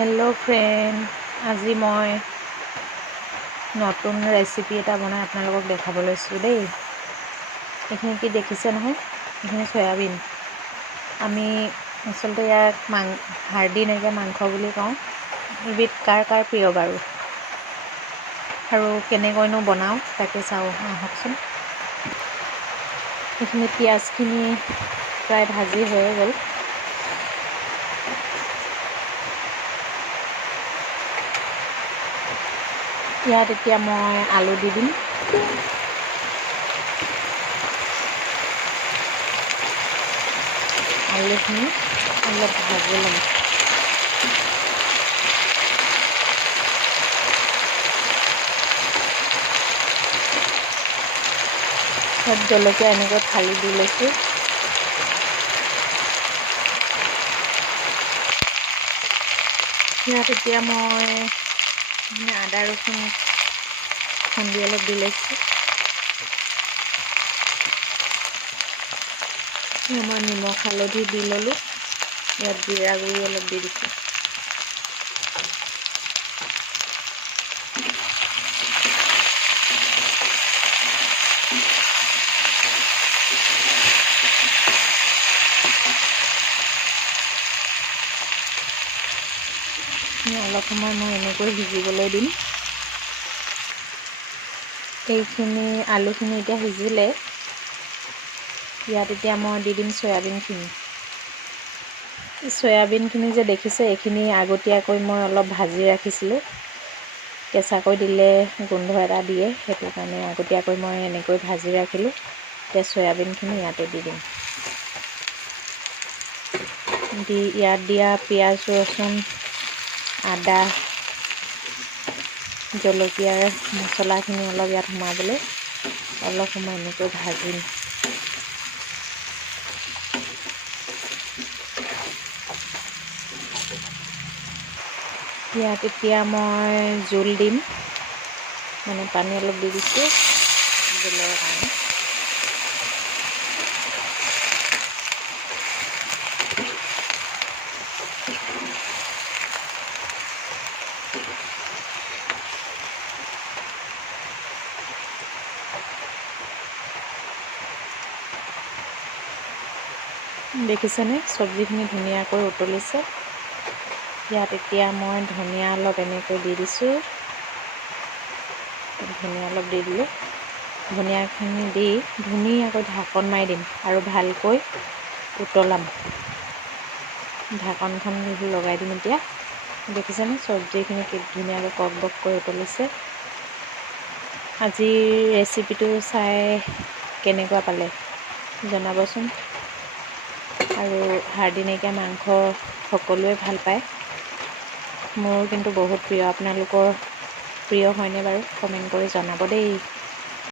Hello' friend, আজি মই নতুন ৰেচিপি এটা বনাই আপোনালোকক দেখাব লৈছোঁ দেই। এইখিনি কি দেখিছে নহয়, এইখিনি চয়াবিন। আমি আচলতে ইয়াক হাৰ্ডি নাইকিয়া মাংস বুলি কওঁ। এবিধ কাৰ কাৰ প্ৰিয় বাৰু, আৰু কেনেকৈনো বনাওঁ তাকে চাওঁ আহকচোন। এইখিনি পিঁয়াজখিনি প্ৰায় ভাজি হৈয়ে গ'ল। ইয়াত এতিয়া মই আলু দি দিম। আলুখিনি অলপ ভাজি ল'ম। ইয়াত জলকীয়া এনেকৈ ফালি দি লৈছোঁ। ইয়াত এতিয়া মই আদা ৰচুন খুন্দি অলপ দি লৈছোঁ। মই নিমখ হালধি দি ল'লোঁ। ইয়াত জিৰা গুড়ি অলপ দি দিছোঁ। অলপ সময় মই এনেকৈ সিজিবলৈ দিম। এইখিনি আলুখিনি এতিয়া সিজিলে, ইয়াত এতিয়া মই দি দিম চয়াবিনখিনি। চয়াবিনখিনি যে দেখিছে, এইখিনি আগতীয়াকৈ মই অলপ ভাজি ৰাখিছিলোঁ। কেঁচাকৈ দিলে গোন্ধ এটা দিয়ে, সেইটো কাৰণে আগতীয়াকৈ মই এনেকৈ ভাজি ৰাখিলোঁ। এতিয়া চয়াবিনখিনি ইয়াতে দি দিম। ইয়াত দিয়া পিঁয়াজ, ৰচুন, আদা, জলকীয়াৰ মছলাখিনি অলপ ইয়াত সোমাবলৈ অলপ সময় এনেকৈ ভাজিম। ইয়াত এতিয়া মই জোল দিম, মানে পানী অলপ দি দিছোঁ জোলৰ কাৰণে। দেখিছেনে, চব্জিখিনি ধুনীয়াকৈ উতলিছে। ইয়াত এতিয়া মই ধনিয়া অলপ এনেকৈ দি দিছোঁ। ধনিয়া অলপ দি দিলোঁ। ধনিয়াখিনি দি ধুনীয়াকৈ ঢাকন মাৰি দিম আৰু ভালকৈ উতলাম। ঢাকনখন লগাই দিম এতিয়া। দেখিছেনে, চব্জিখিনি কি ধুনীয়াকৈ কক বককৈ উতলিছে। আজিৰ ৰেচিপিটো চাই কেনেকুৱা পালে জনাবচোন। আৰু হাৰ্ডি নাইকিয়া মাংস সকলোৱে ভাল পায়। মোৰ কিন্তু বহুত প্ৰিয়। আপোনালোকৰ প্ৰিয় হয়নে বাৰু, কমেণ্ট কৰি জনাব দেই।